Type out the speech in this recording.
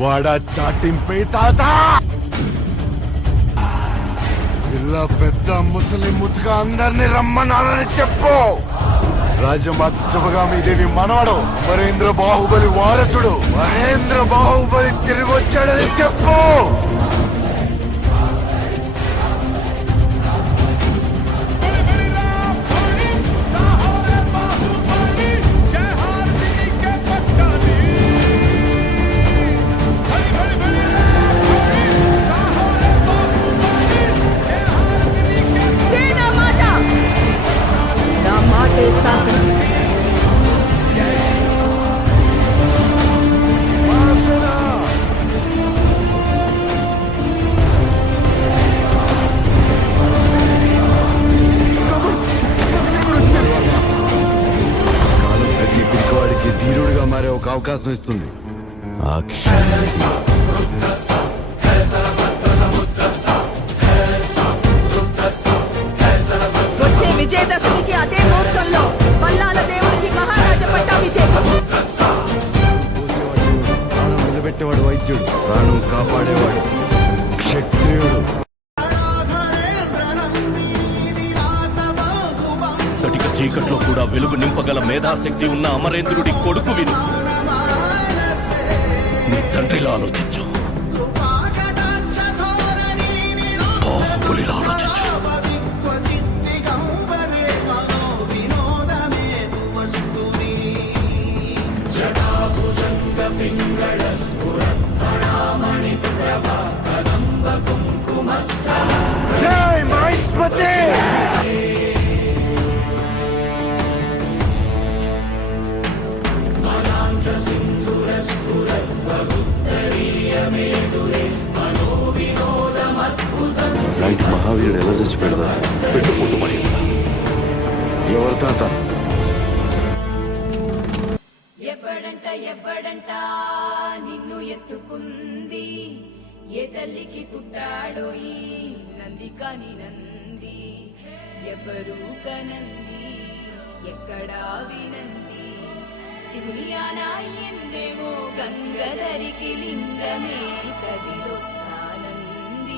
వాడా చాటింపై తాత ఇలా పెద్ద ముసలి ముతుగా అందరినీ రమ్మన్నానని చెప్పు. రాజమాత శివగామి దేవి మనవడు మహేంద్ర బాహుబలి వారసుడు మహేంద్ర బాహుబలి తిరిగి వచ్చాడని చెప్పు. ధీరుడిగా మారే ఒక అవకాశం ఇస్తుంది. వచ్చే విజయదశమికి అదే ముహూర్తంలో వల్లాల దేవుడికి మహారాజ పట్టాభిషేకం. ప్రాణం నిలబెట్టేవాడు వైద్యుడు, ప్రాణం కాపాడేవాడు క్షత్రియుడు. చీకట్లో కూడా వెలుగు నింపగల మేధాశక్తి ఉన్న అమరేంద్రుడి కొడుకు విను. నీ తండ్రిలో ఆలోచించు, బాహుబలిలో ఆలోచించు. జై మహేశ్వతి. నైట్ మహావీరుడు ఎలా చచ్చిపెడదా పెట్టుకుంటూ మరి ఎవరు తాత? ఎవడంట నిన్ను ఎత్తుకుంది, ఏ తల్లికి పుట్టాడో ఈ నంది కాని నంది. ఎవరు కనంది ఎక్కడా వినంది, శివుని ఆనా ఎందేమో గంగధరికి లింగమే కదిలొస్తా.